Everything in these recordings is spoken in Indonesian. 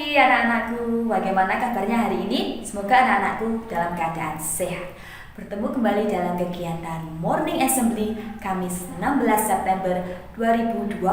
pagi anak-anakku, bagaimana kabarnya hari ini? Semoga anak-anakku dalam keadaan sehat. Bertemu kembali dalam kegiatan Morning Assembly Kamis 16 September 2021.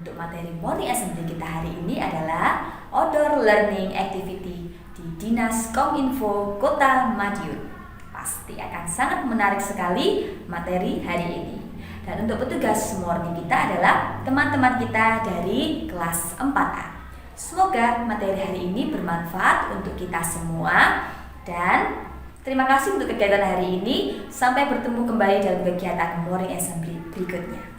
Untuk materi Morning Assembly kita hari ini adalah Outdoor Learning Activity di Dinas Kominfo Kota Madiun. Pasti akan sangat menarik sekali materi hari ini. Dan untuk petugas morning kita adalah teman-teman kita dari kelas 4A. Semoga materi hari ini bermanfaat untuk kita semua. Dan terima kasih untuk kegiatan hari ini. Sampai bertemu kembali dalam kegiatan Morning Assembly berikutnya.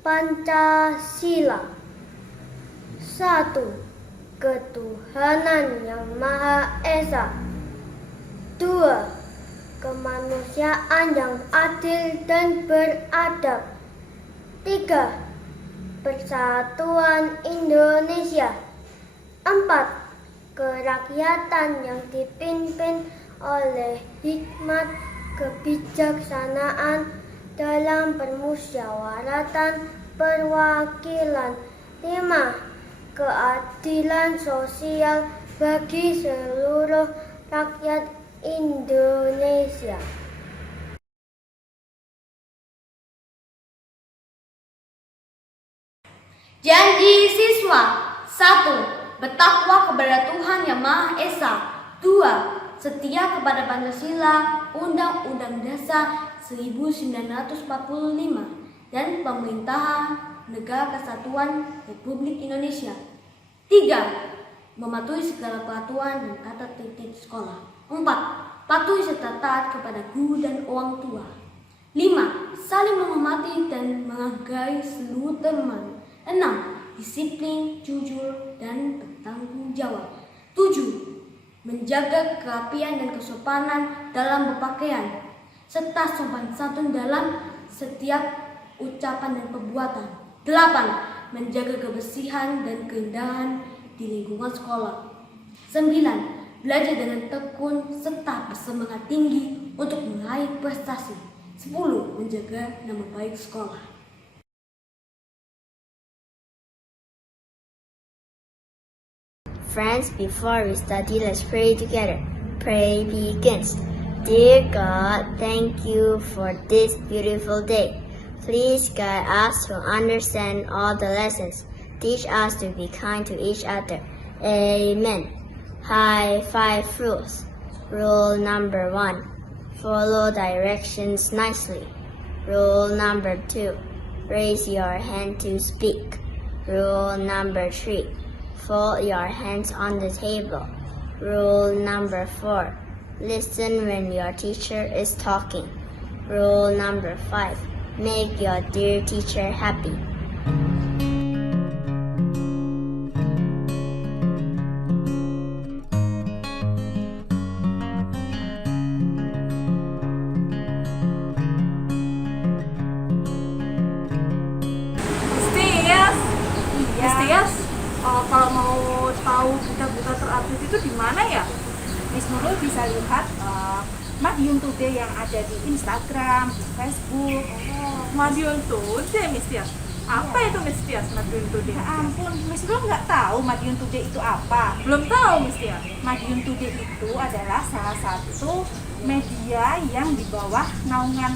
Pancasila. 1. Ketuhanan yang Maha Esa. 2. Kemanusiaan yang adil dan beradab. 3. Persatuan Indonesia. 4. Kerakyatan yang dipimpin oleh hikmat kebijaksanaan dalam permusyawaratan perwakilan. 5. Keadilan sosial bagi seluruh rakyat Indonesia. Janji siswa. 1. Bertakwa kepada Tuhan Yang Maha Esa. 2. Setia kepada Pancasila, Undang-Undang Dasar 1945 dan Pemerintahan Negara Kesatuan Republik Indonesia. 3. Mematuhi segala peraturan dan tata tertib sekolah. 4. Patuhi serta taat kepada guru dan orang tua. 5. Saling menghormati dan menghargai seluruh teman. 6. Disiplin, jujur, dan bertanggung jawab. 7. Menjaga kerapian dan kesopanan dalam berpakaian, serta sopan santun dalam setiap ucapan dan perbuatan. 8. Menjaga kebersihan dan keindahan di lingkungan sekolah. 9. Belajar dengan tekun serta bersemangat tinggi untuk meraih prestasi. 10. Menjaga nama baik sekolah. Friends, before we study, let's pray together. Pray begins. Dear God, thank you for this beautiful day. Please guide us to understand all the lessons. Teach us to be kind to each other. Amen. High five rules. Rule number 1. Follow directions nicely. Rule number 2. Raise your hand to speak. Rule number 3. Fold your hands on the table. Rule number 4. Listen when your teacher is talking. Rule number 5. Make your dear teacher happy. Miss Tias, kalau mau tahu berita-berita terupdate itu di mana ya? Miss Nurul bisa lihat Madiun Today yang ada di Instagram, di Facebook. Madiun Today, Miss Tias. Apa itu Miss Tias, Madiun Today? Ya ampun, Miss Nurul nggak tahu Madiun Today itu apa? Belum tahu, Miss Tias. Madiun Today itu adalah salah satu media yang di bawah naungan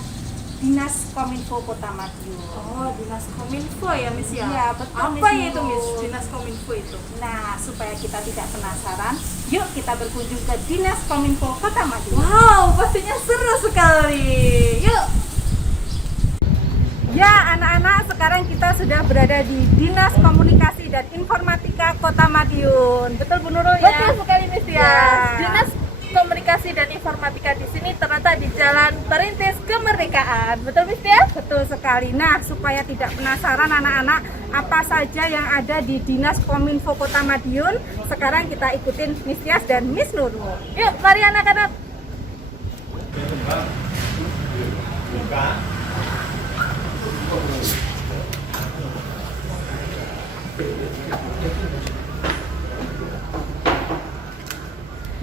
Dinas Kominfo Kota Madiun. Oh, Dinas Kominfo ya, Miss ya? Iya, betul, Apa Miss itu, Miss? Nurul. Dinas Kominfo itu? Nah, supaya kita tidak penasaran, yuk kita berkunjung ke Dinas Kominfo Kota Madiun. Wow, pastinya seru sekali. Yuk. Ya, anak-anak, sekarang kita sudah berada di Dinas Komunikasi dan Informatika Kota Madiun. Betul, Bu Nurul ya? Betul sekali, Miss Tias. Ya. Dinas Komunikasi dan Informatika di sini terletak di Jalan Perintis Kemerdekaan. Betul, Miss Tias? Betul sekali. Nah, supaya tidak penasaran anak-anak apa saja yang ada di Dinas Kominfo Kota Madiun, sekarang kita ikutin Miss Tias dan Miss Nurul. Yuk, mari anak-anak.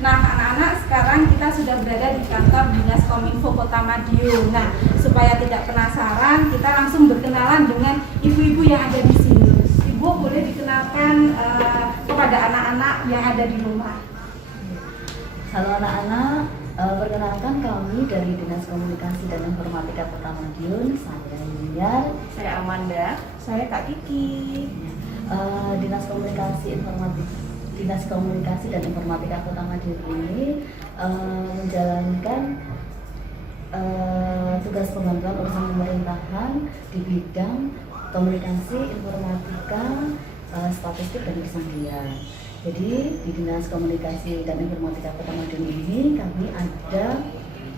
Nah, anak-anak, sekarang kita sudah berada di kantor Dinas Kominfo Kota Madiun. Nah, supaya tidak penasaran, kita langsung berkenalan dengan ibu-ibu yang ada di sini. Ibu boleh dikenalkan kepada anak-anak yang ada di rumah. Halo anak-anak, perkenalkan kami dari Dinas Komunikasi dan Informatika Kota Madiun. Saya Liar. Saya Amanda. Saya Kak Kiki. Dinas Komunikasi dan Informatika Kota Madiun ini menjalankan tugas pembantuan urusan pemerintahan di bidang komunikasi, informatika, statistik dan kesenian. Jadi di Dinas Komunikasi dan Informatika Kota Madiun ini kami ada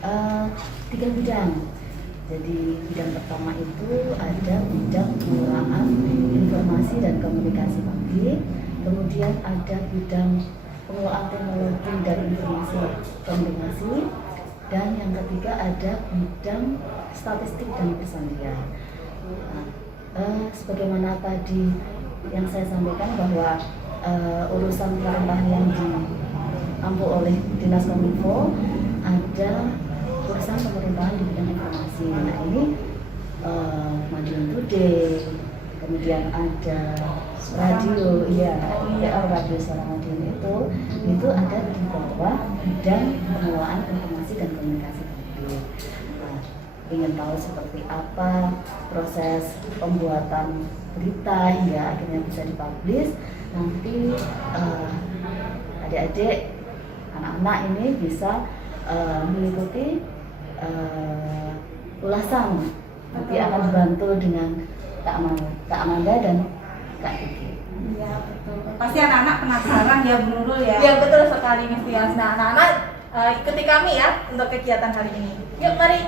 3 bidang. Jadi bidang pertama itu ada bidang pengelolaan informasi dan komunikasi publik, kemudian ada bidang pengelolaan teknologi dan informasi komunikasi, dan yang ketiga ada bidang statistik dan kesenian. Sebagaimana tadi yang saya sampaikan bahwa urusan pemerintahan yang diampu oleh Dinas Kominfo ada urusan pemerintahan di bidang informasi. Nah ini Madiun Today, kemudian ada radio, radio Suara Madiun itu ada di bawah bidang pengelolaan informasi dan komunikasi publik. Ingin tahu seperti apa proses pembuatan berita hingga akhirnya bisa dipublish, nanti adik-adik, anak-anak ini bisa mengikuti ulasan. Nanti akan dibantu dengan Kak Amanda dan Kak Kiki. Iya, betul. Pasti anak-anak penasaran ya, Bu Nurul ya. Ya, betul sekali, Miss Tias. Nah, anak-anak ikuti kami ya untuk kegiatan hari ini. Yuk, mari.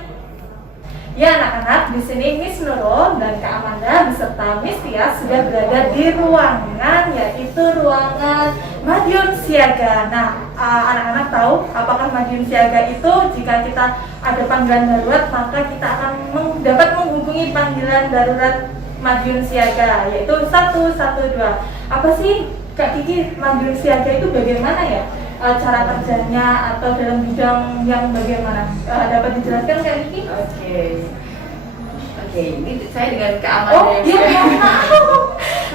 Ya, anak-anak, di sini Miss Nurul dan Kak Amanda beserta Miss Tias sudah berada di ruangan, yaitu ruangan Madiun Siaga. Nah, anak-anak tahu apakah Madiun Siaga itu jika kita ada panggilan darurat, maka kita akan dapat menghubungi panggilan darurat Madiun Siaga, yaitu 112. Apa sih, Kak Kiki, Madiun Siaga itu bagaimana ya? Cara kerjanya atau dalam bidang yang bagaimana? Dapat dijelaskan Kak Kiki? Oke, ini saya dengan Kak Amanda. Oh, iya,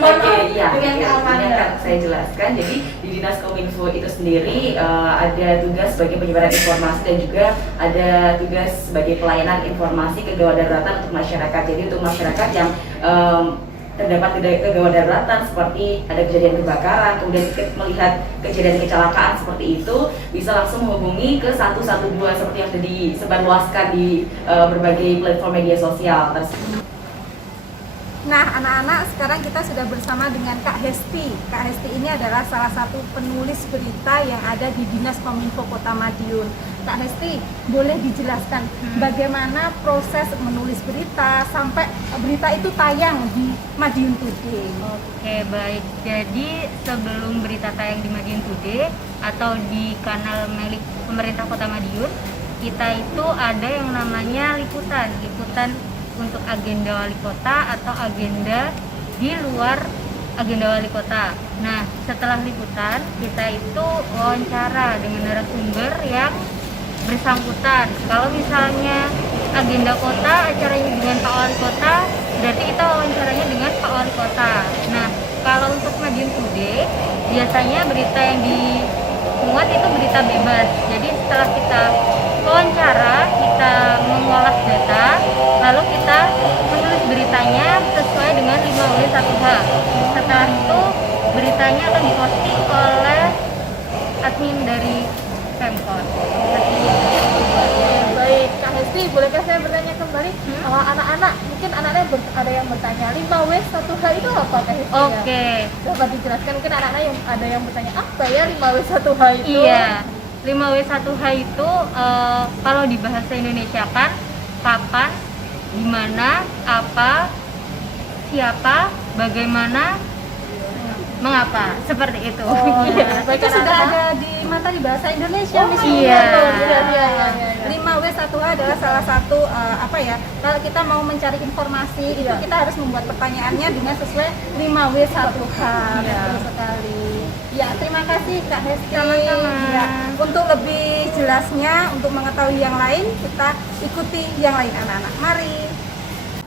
Oke, iya. Dengan Kak Amanda. Ini akan saya jelaskan. Jadi di Dinas Kominfo itu sendiri ada tugas sebagai penyebaran informasi dan juga ada tugas sebagai pelayanan informasi kegawat daruratan untuk masyarakat. Jadi untuk masyarakat yang terdapat kegawat daruratan seperti ada kejadian kebakaran, kemudian melihat kejadian kecelakaan seperti itu, bisa langsung menghubungi ke 112 seperti yang sudah disebarluaskan di berbagai platform media sosial tersebut. Nah, anak-anak, sekarang kita sudah bersama dengan Kak Hesti. Kak Hesti ini adalah salah satu penulis berita yang ada di Dinas Kominfo Kota Madiun. Kak Hesti, boleh dijelaskan bagaimana proses menulis berita sampai berita itu tayang di Madiun Today? Oke, baik. Jadi sebelum berita tayang di Madiun Today atau di kanal milik pemerintah Kota Madiun, kita itu ada yang namanya liputan untuk agenda wali kota atau agenda di luar agenda wali kota. Nah, setelah liputan kita itu wawancara dengan narasumber yang bersangkutan. Kalau misalnya agenda kota, acaranya dengan Pak Wali Kota, berarti kita wawancaranya dengan Pak Wali Kota. Nah, kalau untuk Madiun Today, biasanya berita yang dimuat itu berita bebas. Jadi setelah kita wawancara, kita mengolah data, lalu kita menulis beritanya sesuai dengan 5W1H. Setelah itu beritanya akan diposting oleh admin dari Pemkot. Baik, Kak Hesti, bolehkah saya bertanya kembali? Anak-anak, mungkin anak-anak ada yang bertanya 5W1H itu apa, Kak Hesti? Oke. Dapat dijelaskan, mungkin anak-anak yang ada yang bertanya apa ya 5W1H itu? Iya. 5W1H itu kalau di bahasa Indonesia kan kapan, di mana, apa, siapa, bagaimana, mengapa, seperti itu. Iya, Itu sudah ada di materi bahasa Indonesia, Miss. iya. Iya. 5W1H adalah salah satu kalau kita mau mencari informasi itu kita harus membuat pertanyaannya dengan sesuai 5W1H. Betul sekali. Ya, terima kasih Kak Hesti. Sama-sama. Ya, untuk lebih jelasnya, untuk mengetahui yang lain, kita ikuti yang lain anak-anak. Mari.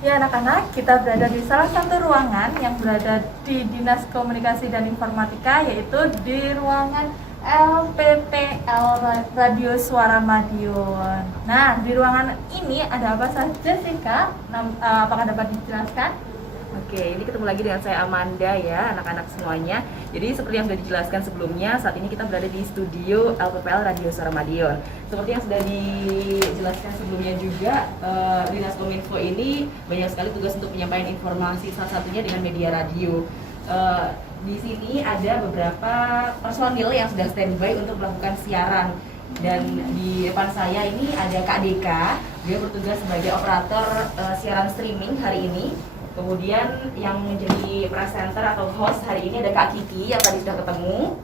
Ya anak-anak, kita berada di salah satu ruangan yang berada di Dinas Komunikasi dan Informatika, yaitu di ruangan LPPL Radio Suara Madiun. Nah, di ruangan ini ada apa saja sih, Kak? Apakah dapat dijelaskan? Oke, ini ketemu lagi dengan saya Amanda ya, anak-anak semuanya. Jadi seperti yang sudah dijelaskan sebelumnya, saat ini kita berada di studio LPPL Radio Suara Madiun. Seperti yang sudah dijelaskan sebelumnya juga, Dinas Kominfo ini banyak sekali tugas untuk penyampaian informasi, salah satunya dengan media radio. Di sini ada beberapa personil yang sudah standby untuk melakukan siaran. Dan di depan saya ini ada Kak Deka, dia bertugas sebagai operator siaran streaming hari ini. Kemudian yang menjadi presenter atau host hari ini ada Kak Kiki yang tadi sudah ketemu.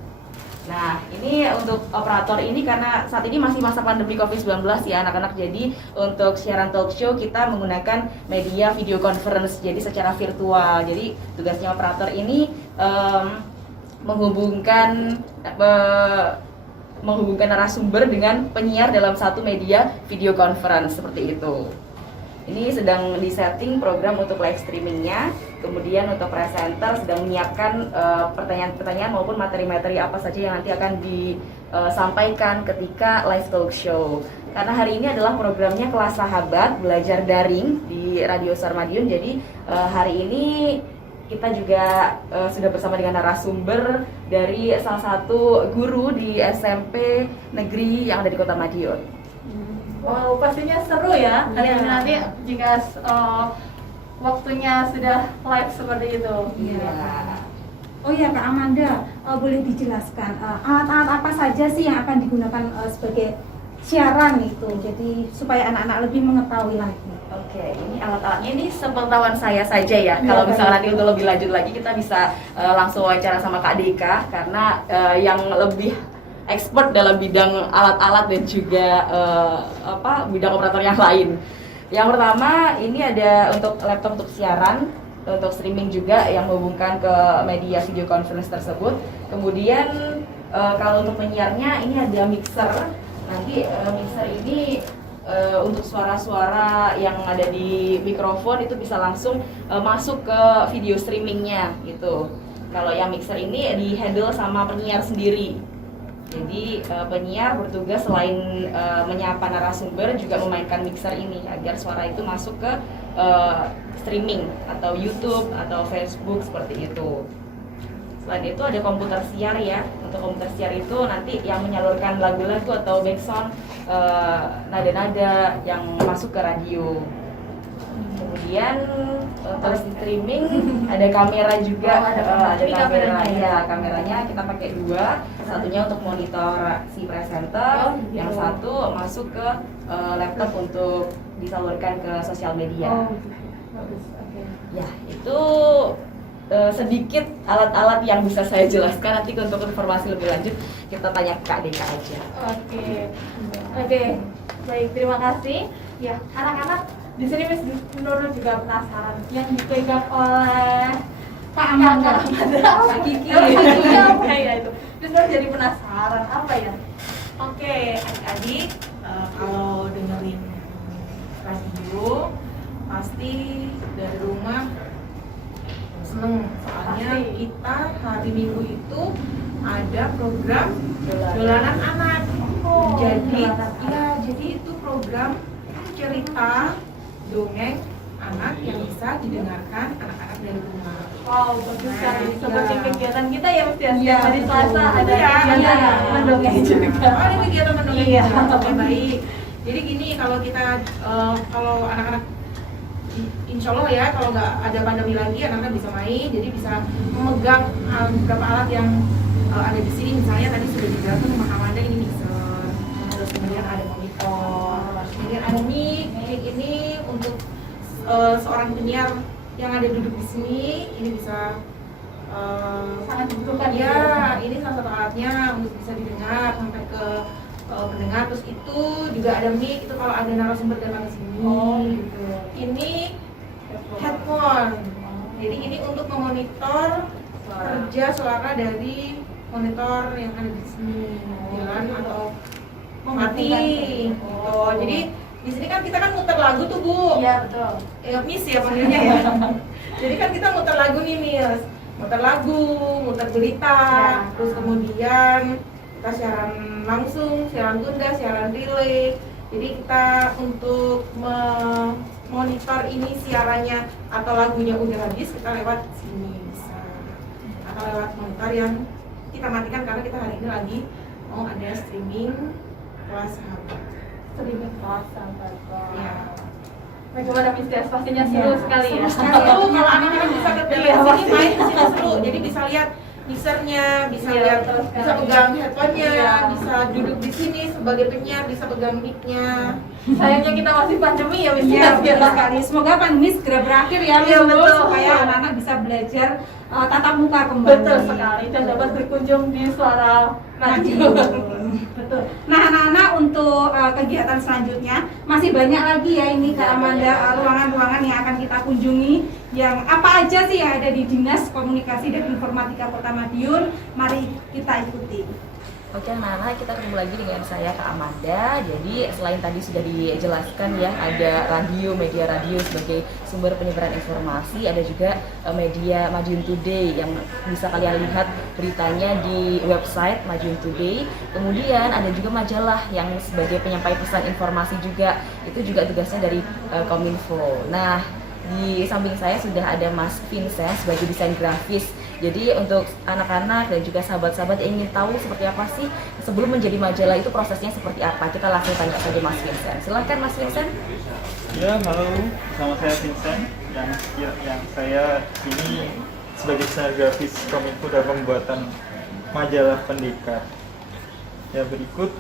Nah, ini untuk operator ini karena saat ini masih masa pandemi COVID-19 ya anak-anak. Jadi untuk siaran talk show kita menggunakan media video conference, jadi secara virtual. Jadi tugasnya operator ini menghubungkan narasumber dengan penyiar dalam satu media video conference seperti itu. Ini sedang disetting program untuk live streamingnya, kemudian untuk presenter sedang menyiapkan pertanyaan-pertanyaan maupun materi-materi apa saja yang nanti akan disampaikan ketika live talk show. Karena hari ini adalah programnya Kelas Sahabat Belajar Daring di Radio Suara Madiun, jadi hari ini kita juga sudah bersama dengan narasumber dari salah satu guru di SMP negeri yang ada di Kota Madiun. Wow, pastinya seru ya. Hari ini nanti jika waktunya sudah live seperti itu. Iya. Oh ya Kak Amanda, boleh dijelaskan alat-alat apa saja sih yang akan digunakan sebagai siaran itu, jadi supaya anak-anak lebih mengetahui lagi. Oke, ini alat-alatnya ini sepengetahuan saya saja ya. Kalau misalnya nanti untuk lebih lanjut lagi kita bisa langsung wawancara sama Kak Deka karena yang lebih expert dalam bidang alat-alat dan juga bidang operator yang lain. Yang pertama ini ada untuk laptop untuk siaran, untuk streaming juga yang menghubungkan ke media video conference tersebut. Kemudian kalau untuk penyiarnya ini ada mixer. Nanti mixer ini untuk suara-suara yang ada di mikrofon itu bisa langsung masuk ke video streamingnya gitu. Kalau yang mixer ini di handle sama penyiar sendiri. Jadi penyiar bertugas selain menyapa narasumber juga memainkan mixer ini agar suara itu masuk ke streaming atau YouTube atau Facebook seperti itu. Selain itu ada komputer siar ya. Untuk komputer siar itu nanti yang menyalurkan lagu-lagu atau background nada-nada yang masuk ke radio. Kemudian terus di streaming ada kamera juga, ada Ini kamera kameranya. ya, kameranya kita pakai 2, satunya untuk monitor si presenter, yang satu masuk ke laptop untuk disalurkan ke sosial media. Bagus. Oke. Ya, itu sedikit alat-alat yang bisa saya jelaskan. Nanti untuk informasi lebih lanjut kita tanya ke Kak Deka aja. Oke, baik, terima kasih. Ya, anak-anak di sini Miss Nurul juga penasaran yang dipegang oleh Kak Amanda, Kak Kiki. Apa ya itu? Miss Nurul jadi penasaran apa ya? Oke, adik-adik, kalau dengerin radio pasti dari rumah seneng, soalnya kita hari Minggu itu ada program dolanan anak. Jadi itu program cerita dongeng anak yang bisa didengarkan anak-anak dari rumah. Wow, bagus sekali. Iya. Seperti kegiatan kita ya Mas ya. Iya, Hari Selasa ada Iya, kegiatan iya. mendongeng juga. Oh, ada kegiatan mendongeng Iya. juga. Oke, baik. Jadi gini, kalau kita kalau anak-anak insya Allah ya, kalau nggak ada pandemi lagi, anak-anak bisa main, jadi bisa memegang beberapa alat yang ada di sini. Misalnya tadi sudah dijelaskan sama Amanda, ini mixer, terus kemudian ada monitor, kemudian ada mic ini untuk seorang penyiar yang ada duduk di sini, ini bisa Sangat dibutuhkan ya, ini salah satu alatnya untuk bisa didengar sampai ke pendengar. Terus itu juga ada mic, itu kalau ada narasumber datang ke sini. Gitu. Ini headphone. Jadi ini untuk memonitor kerja suara dari monitor yang ada di sini, jalan atau mati. Oh, jadi di sini kan kita kan muter lagu tuh Bu. Iya, betul. Miss ya panggilnya ya. Jadi kan kita muter lagu nih Miss, muter lagu, muter berita, terus kemudian kita siaran langsung, siaran tunda, siaran relay. Jadi kita untuk memonitor ini siarannya atau lagunya udah habis, kita lewat sini bisa, atau lewat monitor yang kita matikan karena kita hari ini lagi mau ada streaming kelas sahabat. Streaming kelas sampai Ya. Bagaimana Miss Tias? Pastinya seru sekali ya. Seru kalau anak-anak bisa ke sini main ke sini seru. Jadi bisa lihat mixernya, bisa Iya, lihat, betul sekali. bisa pegang headphone-nya, Iya. bisa duduk di sini sebagai penyiar, bisa pegang mic-nya. Sayangnya kita masih pandemi ya Miss Iya, Tias. betul sekali. Semoga pandemi segera berakhir ya, Iya, Miss Nurul, betul. supaya anak-anak bisa belajar tatap muka kembali. Betul sekali, dan dapat berkunjung di Suara Radio. Betul. Nah, anak-anak untuk kegiatan selanjutnya masih banyak lagi ya ini Kak Amanda, ruangan-ruangan yang akan kita kunjungi. Yang apa aja sih yang ada di Dinas Komunikasi dan Informatika Kota Madiun? Mari kita ikuti. Oke anak-anak, kita ketemu lagi dengan saya Kak Amanda. Jadi selain tadi sudah dijelaskan ya, ada radio, media radio sebagai sumber penyebaran informasi, ada juga media Madiun Today yang bisa kalian lihat beritanya di website Madiun Today. Kemudian ada juga majalah yang sebagai penyampai pesan informasi juga, itu juga tugasnya dari Kominfo. Nah, di samping saya sudah ada Mas Vincent sebagai desain grafis. Jadi untuk anak-anak dan juga sahabat-sahabat yang ingin tahu seperti apa sih sebelum menjadi majalah itu prosesnya seperti apa, kita langsung tanya saja Mas Vincent. Silahkan Mas Vincent. Ya, halo, nama saya Vincent dan yang saya ini sebagai desainer grafis Kominfo dalam pembuatan majalah pendidikan. Ya, berikut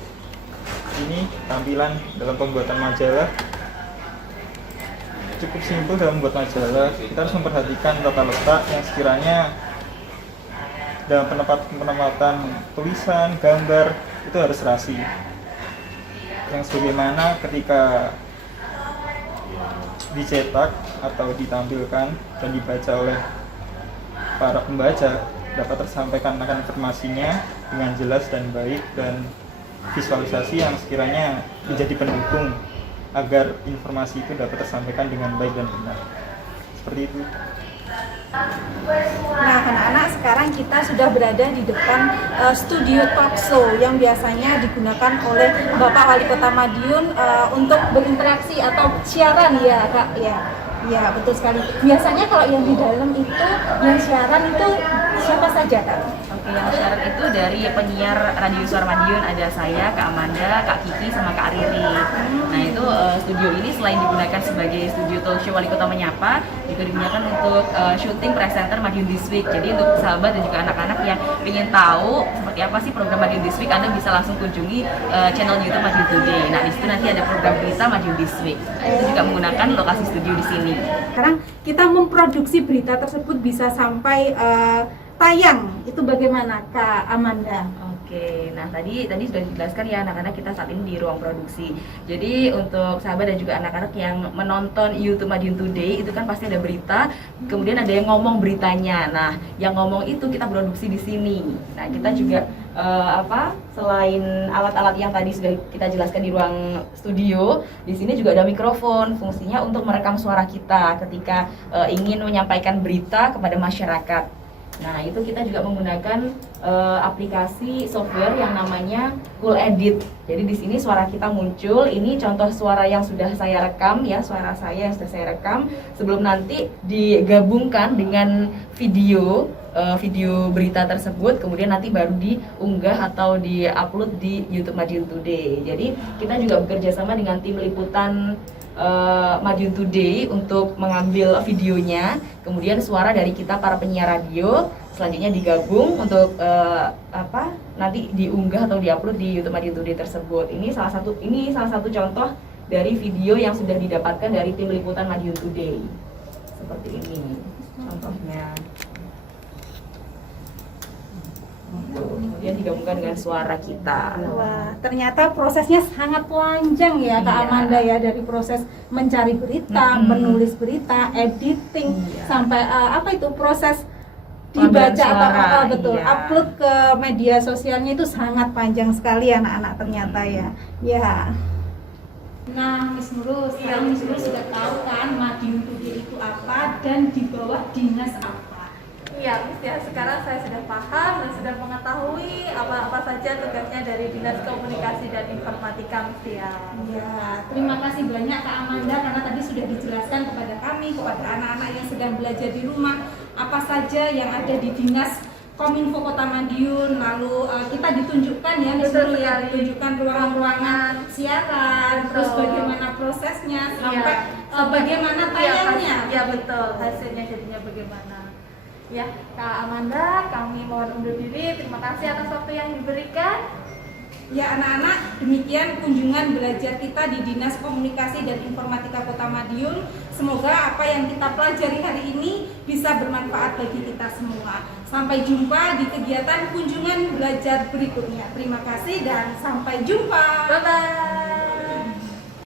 ini tampilan dalam pembuatan majalah. Cukup simpel dalam membuat majalah, kita harus memperhatikan tata letak yang sekiranya dalam penempatan tulisan, gambar itu harus rasi. Yang sebagaimana ketika dicetak atau ditampilkan dan dibaca oleh para pembaca dapat tersampaikan akan informasinya dengan jelas dan baik, dan visualisasi yang sekiranya menjadi pendukung agar informasi itu dapat tersampaikan dengan baik dan benar. Seperti itu. Nah, anak-anak, sekarang kita sudah berada di depan studio talk show yang biasanya digunakan oleh Bapak Wali Kota Madiun untuk berinteraksi atau siaran ya, Kak. Ya, betul sekali. Biasanya kalau yang di dalam itu, yang siaran itu siapa saja, Kak? Oke, yang siaran itu dari penyiar Radio Suara Madiun, ada saya, Kak Amanda, Kak Kiki, sama Kak Riri. Nah itu studio ini selain digunakan sebagai studio talk show Wali Kota Menyapa, juga digunakan untuk syuting presenter Madiun This Week. Jadi untuk sahabat dan juga anak-anak yang ingin tahu seperti apa sih program Madiun This Week, Anda bisa langsung kunjungi channel YouTube Madiun Today. Nah, di situ nanti ada program berita Madiun This Week. Itu juga menggunakan lokasi studio di sini. Sekarang kita memproduksi berita tersebut bisa sampai tayang. Itu bagaimana Kak Amanda? Oke, nah tadi sudah dijelaskan ya anak-anak, kita saat ini di ruang produksi. Jadi untuk sahabat dan juga anak-anak yang menonton YouTube Madiun Today itu kan pasti ada berita, kemudian ada yang ngomong beritanya. Nah, yang ngomong itu kita produksi di sini. Nah, kita juga selain alat-alat yang tadi sudah kita jelaskan di ruang studio, di sini juga ada mikrofon, fungsinya untuk merekam suara kita ketika ingin menyampaikan berita kepada masyarakat. Nah, itu kita juga menggunakan aplikasi software yang namanya Cool Edit. Jadi di sini suara kita muncul. Ini contoh suara yang sudah saya rekam ya, suara saya yang sudah saya rekam sebelum nanti digabungkan dengan video berita tersebut, kemudian nanti baru diunggah atau diupload di YouTube Madiun Today. Jadi kita juga bekerja sama dengan tim liputan Madiun Today untuk mengambil videonya, kemudian suara dari kita para penyiar radio selanjutnya digabung untuk nanti diunggah atau diupload di YouTube Madiun Today tersebut. Ini salah satu contoh dari video yang sudah didapatkan dari tim liputan Madiun Today. Seperti ini contohnya. Kemudian digabungkan dengan suara kita. Wah, ternyata prosesnya sangat panjang ya Kak Amanda ya, dari proses mencari berita, menulis berita, editing, sampai proses dibaca atau upload ke media sosialnya itu sangat panjang sekali anak-anak ternyata ya. Ya. Nah, Miss Nurul, sekarang Miss Nurul sudah tahu kan Madiun Today itu apa dan di bawah dinas apa? Iya, Miss ya, sekarang saya sudah paham dan sudah mengetahui apa saja tugasnya dari Dinas Komunikasi dan Informatika, Miss ya. Ya, terima kasih banyak Kak Amanda karena tadi sudah dijelaskan kepada kami, kepada anak-anak yang sedang belajar di rumah, apa saja yang ada di Dinas Kominfo Kota Madiun. Lalu kita ditunjukkan ya, ditunjukkan ruangan-ruangan siaran, terus bagaimana prosesnya sampai bagaimana tayangnya. Ya betul, hasilnya jadinya bagaimana. Ya, Kak Amanda, kami mohon undur diri. Terima kasih atas waktu yang diberikan. Ya anak-anak, demikian kunjungan belajar kita di Dinas Komunikasi dan Informatika Kota Madiun. Semoga apa yang kita pelajari hari ini bisa bermanfaat bagi kita semua. Sampai jumpa di kegiatan kunjungan belajar berikutnya. Terima kasih dan sampai jumpa. Bye-bye.